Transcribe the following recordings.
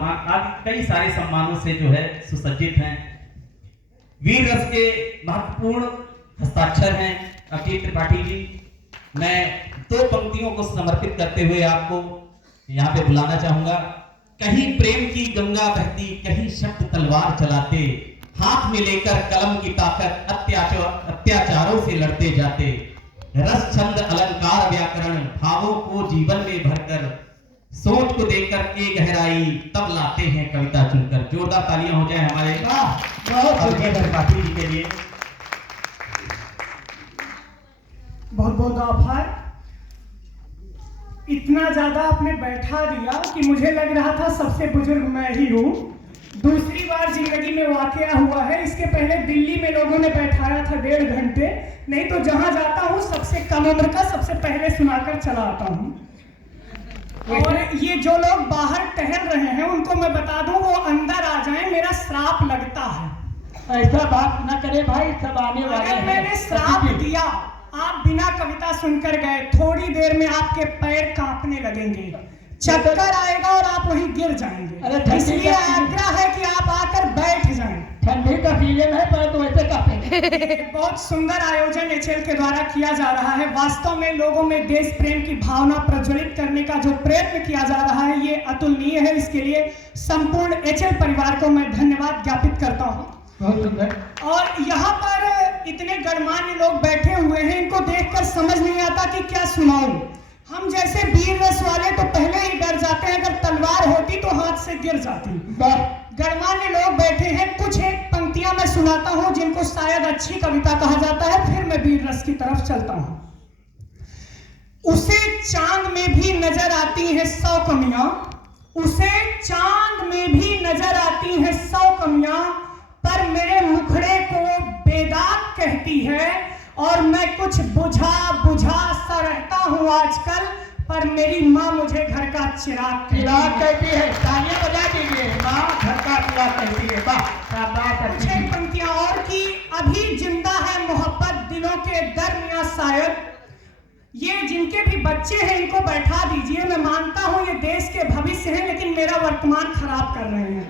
आज कई सारे सम्मानों से जो है सुसज्जित हैं। वीर रस के महत्वपूर्ण हस्ताक्षर हैं अखिल त्रिपाठी जी। मैं 2 पंक्तियों को समर्पित करते हुए आपको यहाँ पे बुलाना चाहूंगा। कहीं प्रेम की गंगा बहती, कहीं शब्द तलवार चलाते, हाथ में लेकर कलम की ताकत अत्याचारों से लड़ते जाते। रस छंद अलंकार व्याकरण भावों को जीवन में भरकर, सोच को देकर के गहराई तब लाते हैं कविता चुनकर। जोरदार तालियां हो जाए हमारे त्रिपाठी जी के लिए। बहुत बहुत आभार। इतना ज्यादा आपने बैठा दिया कि मुझे लग रहा था सबसे बुजुर्ग मैं ही हूँ। दूसरी बार जिंदगी में वाकया हुआ है। इसके पहले दिल्ली में लोगों ने बैठाया था 1.5 घंटे। नहीं तो जहां जाता हूँ सबसे कम उम्र का सबसे पहले सुनाकर चला आता हूँ। और ये जो लोग बाहर टहल रहे हैं उनको मैं बता दूं वो अंदर आ जाएं, मेरा श्राप लगता है। ऐसा बात न करे भाई, सब आने वाले हैं। अगर मैंने श्राप दिया, आप बिना कविता सुनकर गए, थोड़ी देर में आपके पैर कांपने लगेंगे, चक्कर आएगा और आप वहीं गिर जाएंगे। इसलिए आग्रह है कि आप आकर बैठ जाएं। ठंडी का सीजन है पर तो ऐसे कांपेंगे। बहुत सुंदर आयोजन एचएल के द्वारा किया जा रहा है। वास्तव में लोगों में देश प्रेम की भावना प्रज्वलित करने का जो प्रयत्न किया जा रहा है ये अतुलनीय है। इसके लिए संपूर्ण एचएल परिवार को मैं धन्यवाद ज्ञापित करता हूँ। बहुत सुंदर। और यहाँ पर इतने गणमान्य लोग बैठे हुए हैं, इनको देखकर समझ नहीं आता कि क्या सुनाऊं। हम जैसे वीर रस वाले तो पहले ही डर जाते हैं, अगर तलवार होती तो हाथ से गिर जाती। गणमान्य लोग बैठे हैं, कुछ एक पंक्तियां मैं सुनाता हूं जिनको शायद अच्छी कविता कहा जाता है, फिर मैं वीर रस की तरफ चलता हूं। उसे चांद में भी नजर आती है 100 कमियां, उसे चांद में भी नजर आती है 100 कमियां, पर मेरे मुखड़े को बेदाग कहती है। और मैं कुछ बुझा बुझा सा रहता हूँ आजकल, पर मेरी माँ मुझे घर का चिराग कहती है। तालियां बजा दीजिए। माँ घर का चिराग कहती है। कुछ एक पंक्तियां और की। अभी जिंदा है मोहब्बत दिलों के दरमियां शायद। ये जिनके भी बच्चे हैं इनको बैठा दीजिए। मैं मानता हूँ ये देश के भविष्य हैं, लेकिन मेरा वर्तमान खराब कर रहे हैं,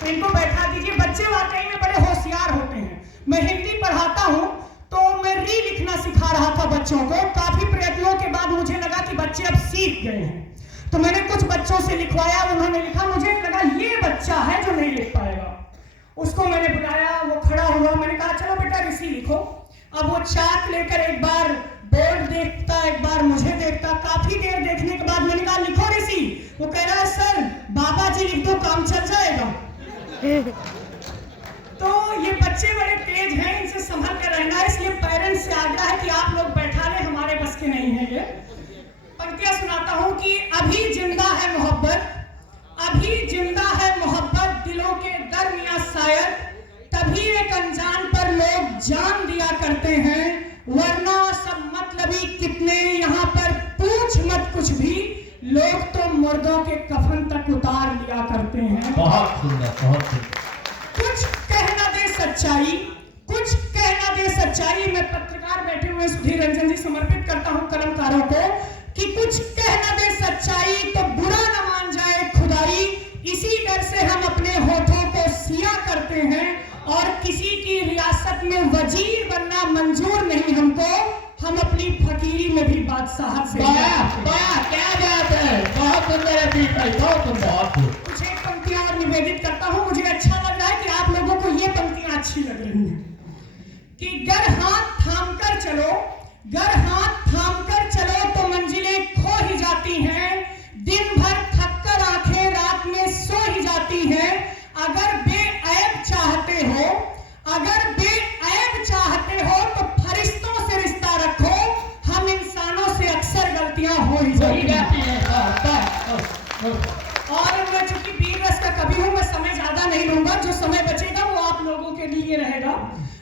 तो इनको बैठा दीजिए। बच्चे वाकई में बड़े होशियार होते हैं। मैं हिंदी पढ़ाता हूँ तो मैं री लिखना सिखा रहा था बच्चों को। काफी प्रयत्नों के बाद मुझे लगा कि बच्चे अब सीख गए हैं, तो मैंने कुछ बच्चों से लिखवाया, उन्होंने लिखा। मुझे लगा ये बच्चा है जो नहीं लिख पाएगा। उसको मैंने बुलाया, वो खड़ा हुआ। मैंने कहा चलो बेटा ऋषि लिखो। अब वो चाक लेकर एक बार बोर्ड देखता, एक बार मुझे देखता। काफी देर देखने के बाद मैंने कहा लिखो ऋषि। वो कह रहा है सर बाबा जी लिख दो, काम चल जाएगा। तो ये बच्चे बड़े तेज हैं, इनसे संभल कर रहना है। इसलिए पेरेंट्स से आग्रह है कि आप लोग बैठा लें, हमारे बस के नहीं है ये। पंक्तियां सुनाता हूं कि अभी जिंदा है मोहब्बत, अभी जिंदा है मोहब्बत दिलों के दरमियां शायद, तभी एक अनजान पर लोग जान दिया करते हैं, वरना सब मतलबी कितने यहाँ पर पूछ मत कुछ भी, लोग तो मुर्दों के कफन तक उतार लिया करते हैं। बहुत सुंदर, बहुत सुंदर। कुछ कहना दे सच्चाई, कुछ कहना दे सच्चाई। मैं पत्रकार बैठे हुए सुधीर रंजन जी समर्पित करता हूं कलमकारों को कि कुछ कहना दे सच्चाई तो बुरा न मान जाए खुदाई। इसी डर से हम अपने होठों को सिया करते हैं, और किसी की रियासत में वजीर बनना मंजूर नहीं हमको। हम अपनी फकीरी में भी बादशाहत से क्या बात है। बहुत सुंदर है, बहुत सुंदर। कुछ एक पंक्तियां और निवेदित करता हूं। मुझे अच्छा लग रहा है कि आप लोगों को ये पंक्तियां अच्छी लग रही हैं कि गर हाथ थाम कर चलो, गर हाथ थाम कर चलो तो मंजिलें खो ही जाती हैं, दिन भर थक कर आंखें रात में सो ही जाती हैं। अगर बेऐब चाहते हो, अगर बेऐब चाहते हो तो फरिश्तों से रिश्ता रखो, हम इंसानों से अक्सर गलतियां हो ही जाती हैं। और मैं चूंकि वीर रस का कवि हूं, मैं समय ज्यादा नहीं लूंगा। जो समय बचेगा वो आप लोगों के लिए रहेगा।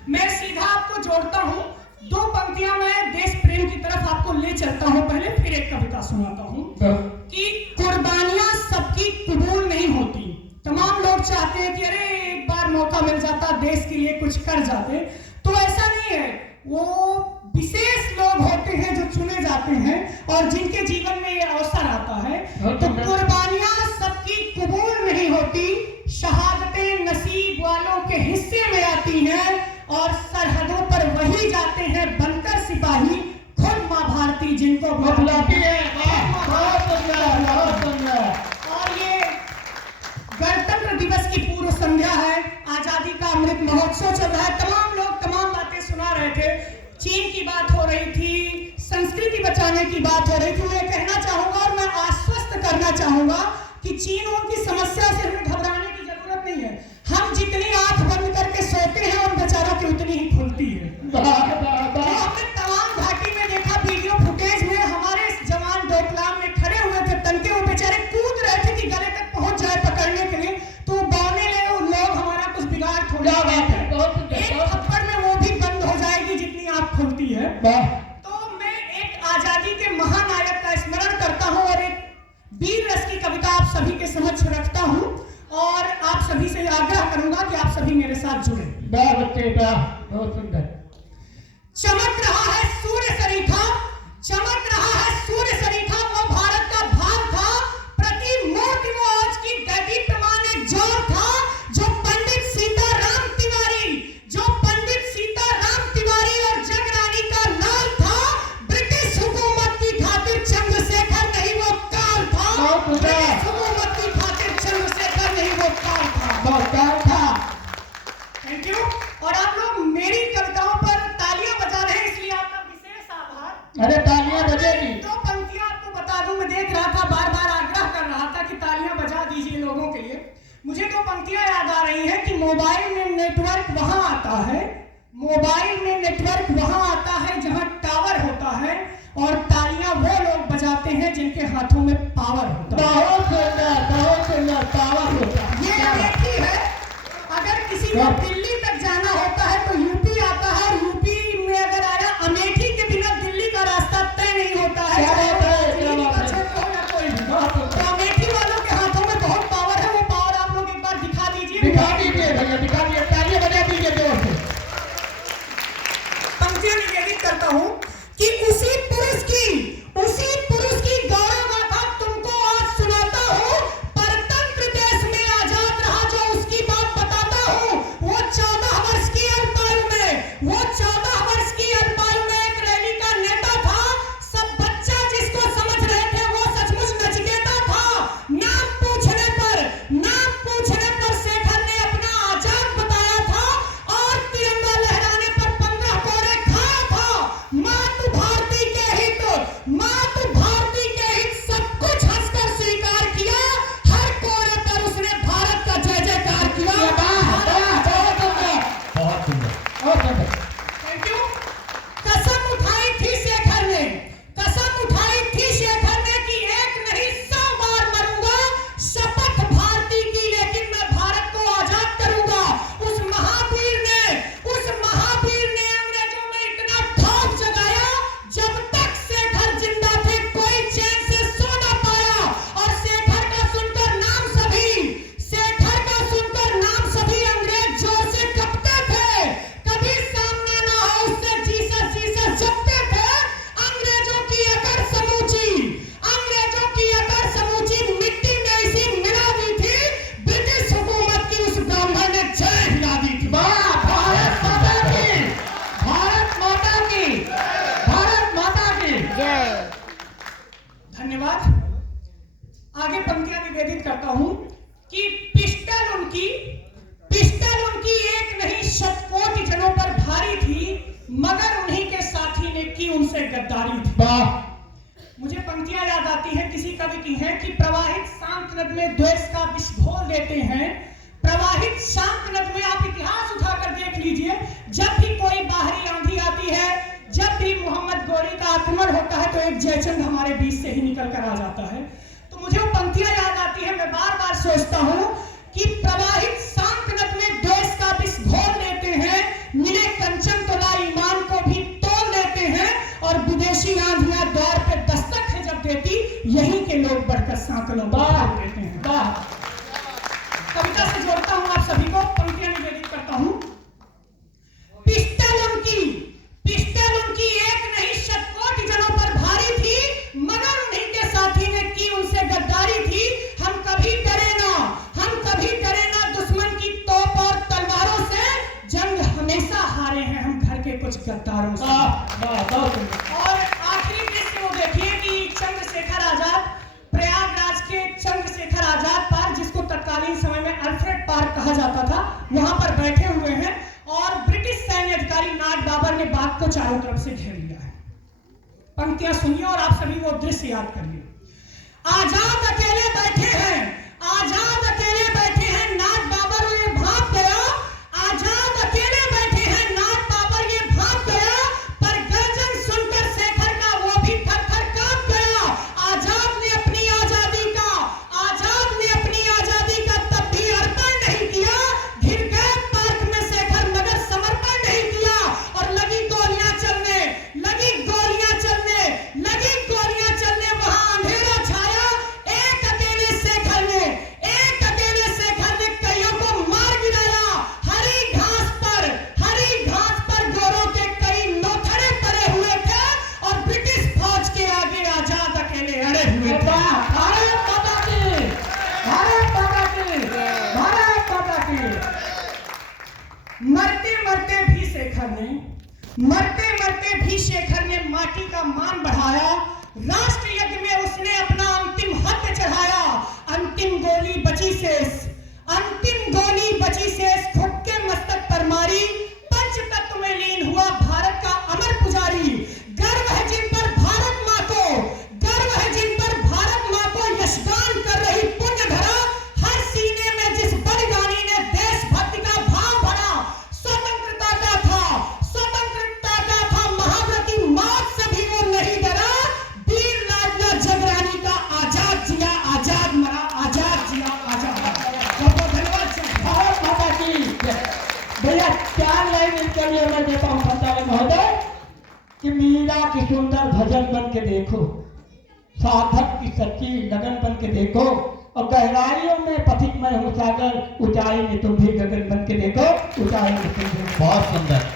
मैं सीधा आपको जोड़ता हूं। 2 पंक्तियां मैं देश प्रेम की तरफ आपको ले चलता हूं, पहले फिर एक कविता सुनाता हूं कि कुर्बानियां सबकी कबूल नहीं होती। तमाम लोग चाहते हैं कि अरे एक बार मौका मिल जाता, देश के लिए कुछ कर जाते, तो ऐसा नहीं है। वो विशेष लोग होते हैं जो चुने जाते हैं और जिनके जीवन में ये अवसर आता है। तो कुर्बानी का अमृत महोत्सव चल रहा है, तमाम लोग तमाम बातें सुना रहे थे। चीन की बात हो रही थी, संस्कृति बचाने की बात हो रही थी। मैं कहना चाहूंगा और मैं आश्वस्त करना चाहूंगा कि चीन उनकी समस्या से हमें घबराने की जरूरत नहीं है। हम जितनी आंख बंद करके सोते हैं उन बेचारों की उतनी ही खुलती है। तो हमने तमाम घाटी में देखा, वीडियो फुटेज में हमारे जवान डोकलाम में खड़े हुए थे, तनके वो बेचारे कूद रहे थे कि गले तक पहुंच जाए पकड़ने के लिए, तो बौने ले लोग हमारा कुछ बिगाड़ थोड़ी एक थप्पड़ में वो भी बंद हो जाएगी जितनी आंख खुलती है। तो मैं एक आजादी के महानायक का स्मरण करता हूं और एक वीर रस की कविता आप सभी के समक्ष रखता हूं और आप सभी से आग्रह करूंगा कि आप सभी मेरे साथ जुड़े। बहुत सुंदर। चमक रहा है सूर्य सरीखा, चमक रहा है सूर्य सरीखा, वो भारत का भाग था, प्रति मूर्ति वो आज की दैदीप्यमान एक जोर था, जो पंडित सीताराम तिवारी, जो पंडित सीताराम तिवारी और जगरानी का लाल था। ब्रिटिश हुकूमत की खातिर चंद्रशेखर नहीं वो काल था, ब्रिटिश हुकूमत की खातिर चंद्रशेखर नहीं वो काल था। Thank you. और आप लोग मेरी कविताओं पर तालियां बजा रहे हैं, इसलिए आपका विशेष आभार। अरे तालियां बजेगी। दो पंक्तियां आपको बता दूं, मैं देख रहा था, बार बार आग्रह कर रहा था कि तालियां बजा दीजिए लोगों के लिए। मुझे दो पंक्तियां याद आ रही हैं कि मोबाइल में नेटवर्क वहां आता है, मोबाइल में नेटवर्क वहां आता है जहां टावर होता है, और तालियां वो लोग बजाते हैं जिनके हाथों में पावर होता है। बहुत सुंदर पावर होता है। ये अमेठी है। अगर किसी को दिल्ली तक जाना होता है तो यूपी आता है, और यूपी में अगर आया, अमेठी के बिना दिल्ली का रास्ता तय नहीं होता है। तो अमेठी वालों के हाथों में बहुत पावर है, वो पावर आप लोग एक बार दिखा दीजिए। दिखा दीजिए भैया, दिखा दीजिए, तालियां बजा दीजिए जोर से। पंक्तियां निवेदित करता हूं कि उसी पुरुष की गौरव गाथा तुमको आज सुनाता हूं, परतंत्र देश में आजाद रहा जो उसकी बात बताता हूं। वो 14 वर्ष की अल्पायु में, वो 14 वर्ष की अल्पायु में एक रैली का नेता था। सब बच्चा जिसको समझ रहे थे वो सचमुच नचिकेता था। नाम पूछने पर शेखर ने अपना आजाद बताया था, और तिरंगा लहराने पर 15 कोड़े खाया था। मातृ भारती के हित सब कुछ हंसकर स्वीकार किया, हर कोड़े पर उसने भारत का जय जयकार किया। बहुत सुंदर। Thank you. कसम उठाई थी शेखर ने, कसम उठाई थी शेखर ने कि एक नहीं 100 बार मरूंगा, शपथ भारती की, लेकिन मैं भारत को आजाद करूंगा। उस महावीर ने अंग्रेजों में इतना खौफ जगाया, जब तक शेखर जिंदा थे कोई चैन से सो ना पाया। और शेखर का सुनकर नाम सभी अंग्रेज जोर से कपते थे, कभी सामना ना हो उससे जीसस जीसस जपते थे। अंग्रेजों की अकड़ समूची मिट्टी में इसी मिला दी थी, ब्रिटिश हुकूमत की उस ब्राह्मण ने जय हिला दी थी। भारत माता की जय। धन्यवाद। आगे पंक्तियां निवेदित करता हूं कि पिस्टल उनकी एक नहीं शतकोटि जनों पर भारी थी, मगर उन्हीं के साथी ने की उनसे गद्दारी थी। मुझे पंक्तियां याद आती हैं, किसी कवि की हैं कि प्रवाहित शांत नद में द्वेष का विष घोल देते हैं। प्रवाहित शांत नद में आप इतिहास उठाकर देख लीजिए, जब भी कोई बाहरी आंधी आती है, जब भी मोहम्मद गोरी का आक्रमण होता है, तो एक जयचंद हमारे बीच से ही निकल कर आ जाता है। तो मुझे वो पंक्तियां याद आती है, मैं बार बार सोचता हूं कि प्रवाहित शांत नद में द्वेष का विष घोल देते हैं, मिले कंचन तोला ईमान को भी तोल देते हैं, और विदेशी आंधियां द्वार पे दस्तक है जब देती, यहीं के लोग बढ़कर सांकलों बाहर देते हैं। कविता से जोड़ता हूं आप सभी को, पंक्तियां निवेदित करता हूं। पिस्टल उनकी एक नहीं शतकोटि जनों पर भारी थी, मगर उन्हीं के साथी ने की उनसे गद्दारी थी। हम कभी डरे ना दुश्मन की तोप और तलवारों से, जंग हमेशा हारे हैं हम घर के कुछ गद्दारों से। और आखिरी दृश्य वो देखिए कि चंद्रशेखर आजाद, प्रयागराज के चंद्रशेखर आजाद पार्क, जिसको तत्कालीन समय में अल्फ्रेड पार्क कहा कहा जाता था, वहां पर बैठे हुए हैं और ब्रिटिश सैन्य अधिकारी नाट बाबर ने बाग को चारों तरफ से घेर लिया है। पंक्तियां सुनिए और आप सभी वो दृश्य याद करिए। आजाद अकेले बैठे हैं, आजाद अकेले बैठे हैं, नाट बाबर ये भाग गया। आजाद अकेले बैठे हैं, नाट बाबर ये भाग गया, पर गर्जन सुनकर शेखर का वो भी थर-थर कांप गया। आजाद ने अपनी आजादी का, आजाद ने अपनी आजादी का तब भी अर्पण नहीं किया। घिर गए पार्क में शेखर मगर समर्पण नहीं किया और लगी गोलियां चलने, लगी गोलियां चलने, लगी गोलियां चलने, वहां अंधेरा छाया। एक अकेले शेखर ने, एक अकेले शेखर ने कईयों को मार गिराया। हरी घास पर गोरों के कई नौथड़े पड़े हुए थे और ब्रिटिश फौज के आगे आजाद अकेले अड़े हुए थे। भारत माता की, भारत माता की, भारत माता की। मरते मरते भी शेखर ने, मरते मरते भी शेखर ने माटी का मान बढ़ाया। राष्ट्र यज्ञ में उसने अपना अंतिम हक चढ़ाया। अंतिम गोली बची शेष, अंतिम गोली बची शेष, खुद के मस्तक पर मारी। पंचतत्व में लीन हुआ भारत का अमर पुजारी। गर्व है जिन पर भारत माँ को, गर्व है जिन पर भारत माँ को यशगान कर रही पुण्य धरा। हर सीने में जिस बलिदानी ने देशभक्ति का भाव भरा। स्वतंत्रता का था, स्वतंत्रता का था, महाव्रती मौत से भी वो नहीं डरा। वीर लाडला जगरानी का आजाद जिया, आजाद मरा, आजाद जिया, आजाद मरा। बहुत धन्यवाद सर। भारत माता की जय। भैया 4 लाइन इनके लिए मैं देता हूँ संचालक महोदय कि मीरा की सुंदर भजन बन के देखो, साधक की सच्ची लगन बन के देखो, और गहराइयों में पथिक मैं हूँ सागर, ऊंचाई में तुम भी गगन बन के देखो, ऊंचाई में तुम भी। बहुत सुंदर।